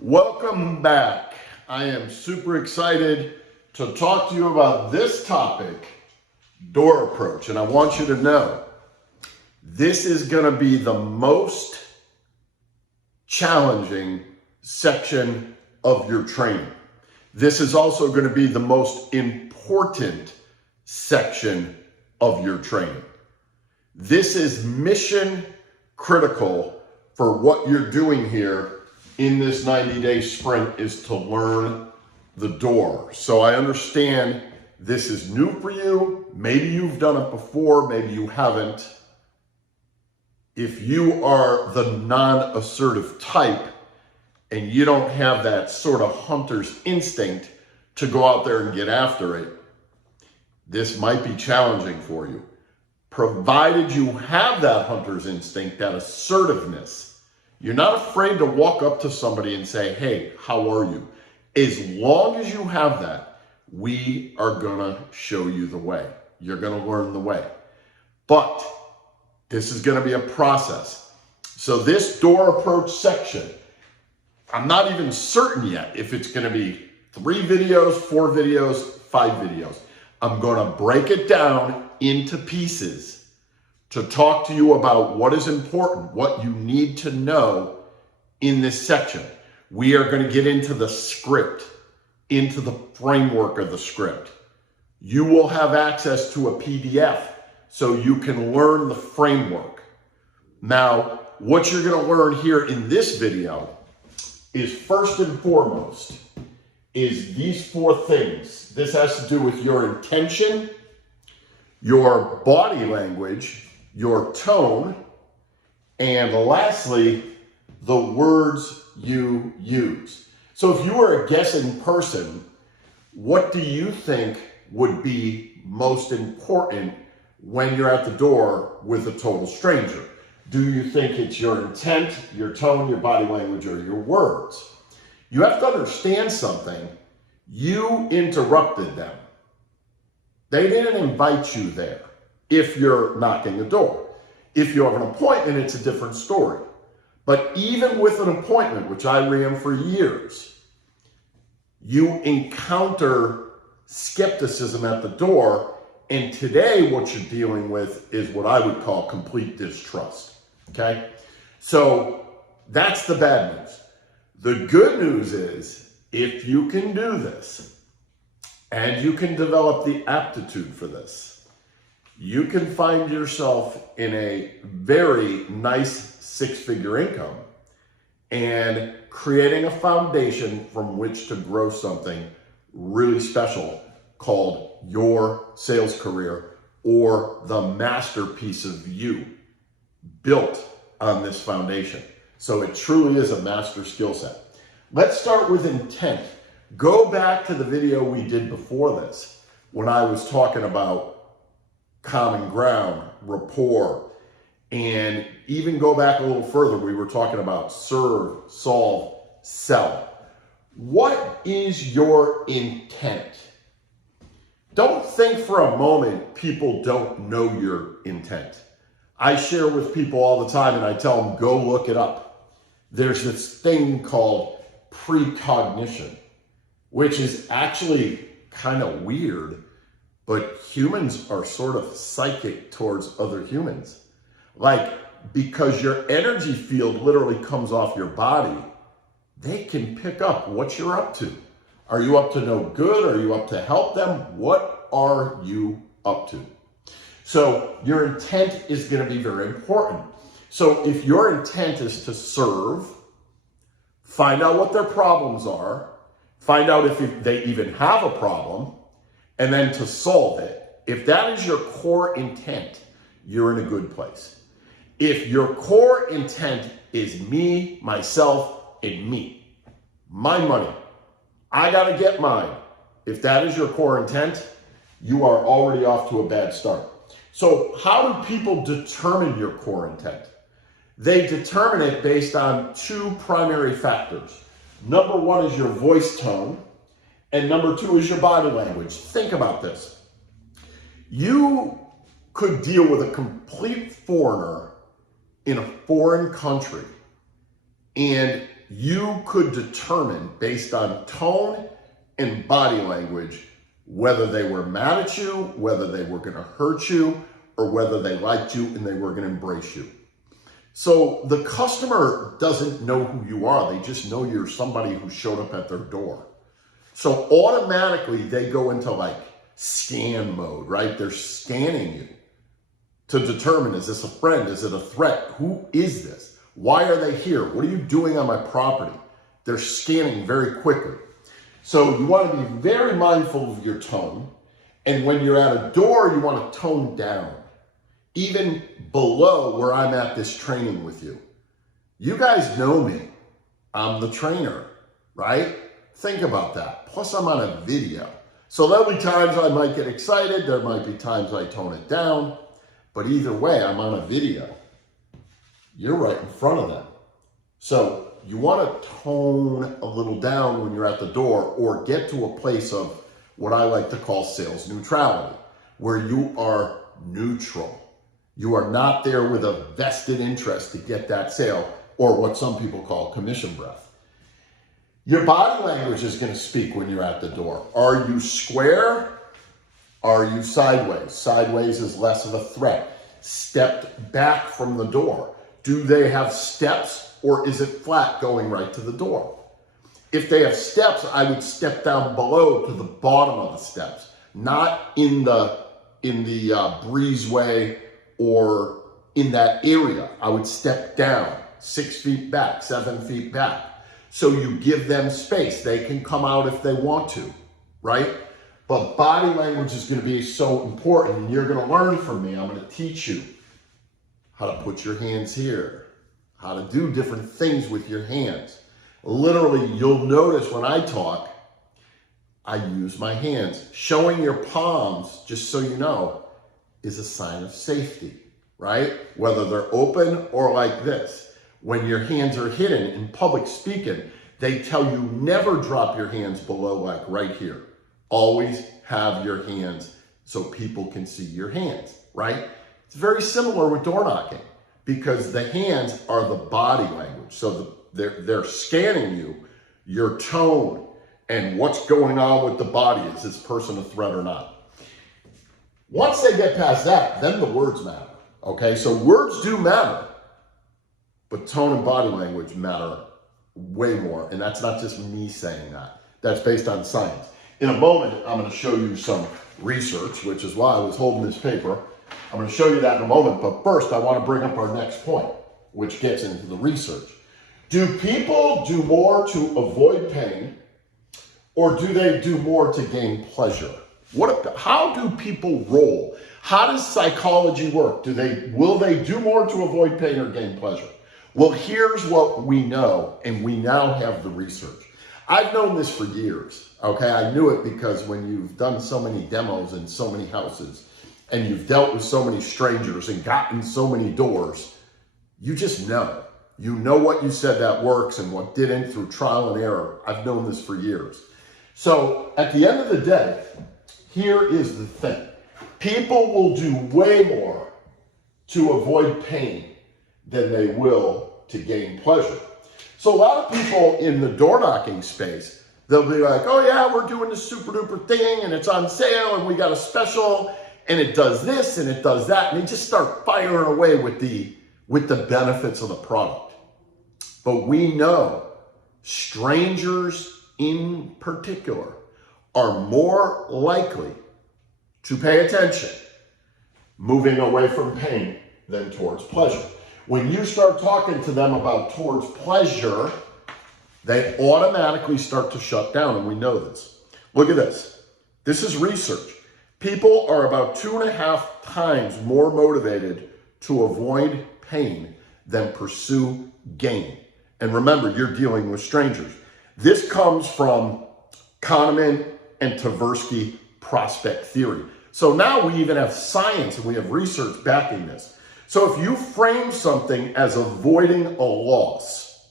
Welcome back. I am super excited to talk to you about this topic, door approach. And I want you to know, this is going to be the most challenging section of your training. This is also going to be the most important section of your training. This is mission critical for what you're doing here in this 90-day sprint, is to learn the door. So I understand this is new for you. Maybe you've done it before, maybe you haven't. If you are the non-assertive type and you don't have that sort of hunter's instinct to go out there and get after it, this might be challenging for you. Provided you have that hunter's instinct, that assertiveness, you're not afraid to walk up to somebody and say, hey, how are you? As long as you have that, we are gonna show you the way. You're gonna learn the way. But this is gonna be a process. So this door approach section, I'm not even certain yet if it's gonna be 3 videos, 4 videos, 5 videos. I'm gonna break it down into pieces to talk to you about what is important, what you need to know in this section. We are going to get into the script, into the framework of the script. You will have access to a PDF so you can learn the framework. Now, what you're going to learn here in this video is, first and foremost, is these 4 things. This has to do with your intention, your body language, your tone, and lastly, the words you use. So if you were a guessing person, what do you think would be most important when you're at the door with a total stranger? Do you think it's your intent, your tone, your body language, or your words? You have to understand something. You interrupted them. They didn't invite you there. If you're knocking the door. If you have an appointment, it's a different story. But even with an appointment, which I ran for years, you encounter skepticism at the door. And today what you're dealing with is what I would call complete distrust. Okay? So that's the bad news. The good news is, if you can do this and you can develop the aptitude for this, you can find yourself in a very nice 6-figure income and creating a foundation from which to grow something really special called your sales career, or the masterpiece of you built on this foundation. So it truly is a master skill set. Let's start with intent. Go back to the video we did before this when I was talking about common ground, rapport, and even go back a little further. We were talking about serve, solve, sell. What is your intent? Don't think for a moment people don't know your intent. I share with people all the time and I tell them, go look it up. There's this thing called precognition, which is actually kind of weird. But humans are sort of psychic towards other humans. Like, because your energy field literally comes off your body, they can pick up what you're up to. Are you up to no good? Are you up to help them? What are you up to? So your intent is going to be very important. So if your intent is to serve, find out what their problems are, find out if they even have a problem, and then to solve it. If that is your core intent, you're in a good place. If your core intent is me, myself, and me, my money, I gotta get mine. If that is your core intent, you are already off to a bad start. So how do people determine your core intent? They determine it based on 2 primary factors. Number 1 is your voice tone, and number 2 is your body language. Think about this. You could deal with a complete foreigner in a foreign country, and you could determine based on tone and body language whether they were mad at you, whether they were going to hurt you, or whether they liked you and they were going to embrace you. So the customer doesn't know who you are. They just know you're somebody who showed up at their door. So automatically they go into like scan mode, right? They're scanning you to determine, is this a friend? Is it a threat? Who is this? Why are they here? What are you doing on my property? They're scanning very quickly. So you want to be very mindful of your tone. And when you're at a door, you want to tone down, even below where I'm at this training with you. You guys know me. I'm the trainer, right? Think about that. Plus I'm on a video. So there'll be times I might get excited. There might be times I tone it down. But either way, I'm on a video. You're right in front of them. So you want to tone a little down when you're at the door, or get to a place of what I like to call sales neutrality, where you are neutral. You are not there with a vested interest to get that sale, or what some people call commission breath. Your body language is going to speak when you're at the door. Are you square? Are you sideways? Sideways is less of a threat. Stepped back from the door. Do they have steps, or is it flat going right to the door? If they have steps, I would step down below to the bottom of the steps, not in the breezeway or in that area. I would step down 6 feet back, 7 feet back. So you give them space. They can come out if they want to, right? But body language is going to be so important, and you're going to learn from me. I'm going to teach you how to put your hands here, how to do different things with your hands. Literally, you'll notice when I talk, I use my hands. Showing your palms, just so you know, is a sign of safety, right? Whether they're open or like this. When your hands are hidden in public speaking, they tell you never drop your hands below like right here. Always have your hands so people can see your hands, right? It's very similar with door knocking, because the hands are the body language. So they're scanning you, your tone, and what's going on with the body. Is this person a threat or not? Once they get past that, then the words matter, okay? So words do matter, but tone and body language matter way more. And that's not just me saying that. That's based on science. In a moment, I'm going to show you some research, which is why I was holding this paper. I'm going to show you that in a moment. But first, I want to bring up our next point, which gets into the research. Do people do more to avoid pain, or do they do more to gain pleasure? How do people roll? How does psychology work? Will they do more to avoid pain or gain pleasure? Well, here's what we know, and we now have the research. I've known this for years, okay? I knew it because when you've done so many demos in so many houses, and you've dealt with so many strangers and gotten so many doors, you just know. You know what you said that works and what didn't through trial and error. I've known this for years. So at the end of the day, here is the thing. People will do way more to avoid pain than they will to gain pleasure. So a lot of people in the door knocking space, they'll be like, oh yeah, we're doing this super duper thing and it's on sale and we got a special and it does this and it does that. And they just start firing away with the benefits of the product. But we know strangers in particular are more likely to pay attention moving away from pain than towards pleasure. When you start talking to them about towards pleasure, they automatically start to shut down, and we know this. Look at this. This is research. People are about 2.5 times more motivated to avoid pain than pursue gain. And remember, you're dealing with strangers. This comes from Kahneman and Tversky prospect theory. So now we even have science and we have research backing this. So if you frame something as avoiding a loss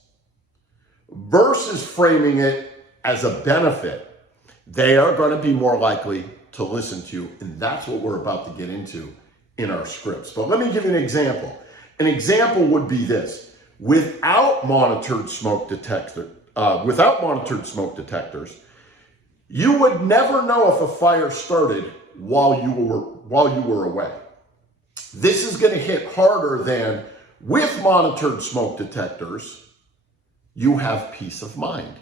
versus framing it as a benefit, they are going to be more likely to listen to you. And that's what we're about to get into in our scripts. But let me give you an example. An example would be this. Without monitored smoke detectors, you would never know if a fire started while you were away. This is going to hit harder than with monitored smoke detectors. You have peace of mind.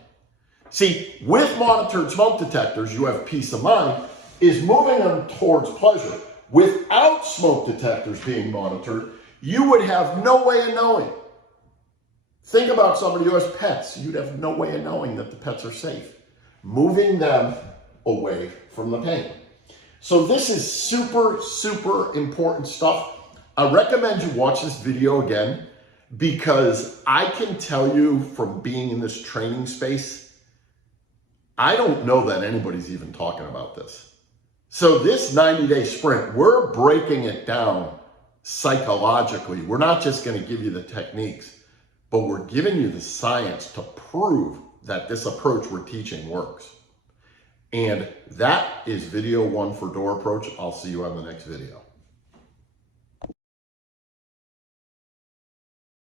See, with monitored smoke detectors, you have peace of mind is moving them towards pleasure. Without smoke detectors being monitored, you would have no way of knowing. Think about somebody who has pets. You'd have no way of knowing that the pets are safe. Moving them away from the pain. So this is super, super important stuff. I recommend you watch this video again because I can tell you from being in this training space, I don't know that anybody's even talking about this. So this 90-day sprint, we're breaking it down psychologically. We're not just going to give you the techniques, but we're giving you the science to prove that this approach we're teaching works. And that is video 1 for door approach. I'll see you on the next video.